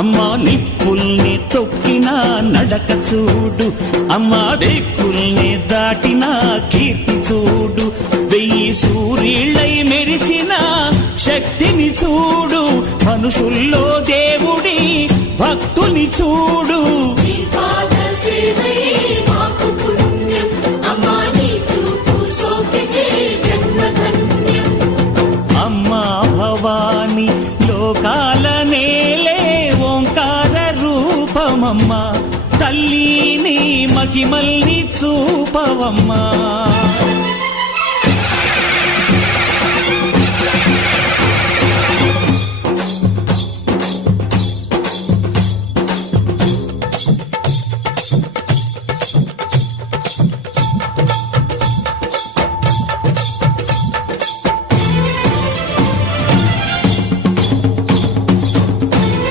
అమ్మా నిప్పుల్ని తొక్కిన నడక చూడు, అమ్మా దిక్కుల్ని దాటిన కీర్తి చూడు, 1000 సూర్యుళ్ళై మెరిసిన శక్తిని చూడు, మనుషుల్లో దేవుడి భక్తుని చూడు. అమ్మా భవాని లోకాల నేలే ఓంకార రూపమమ్మా, తల్లిని మహిమల్ని చూపవమ్మా.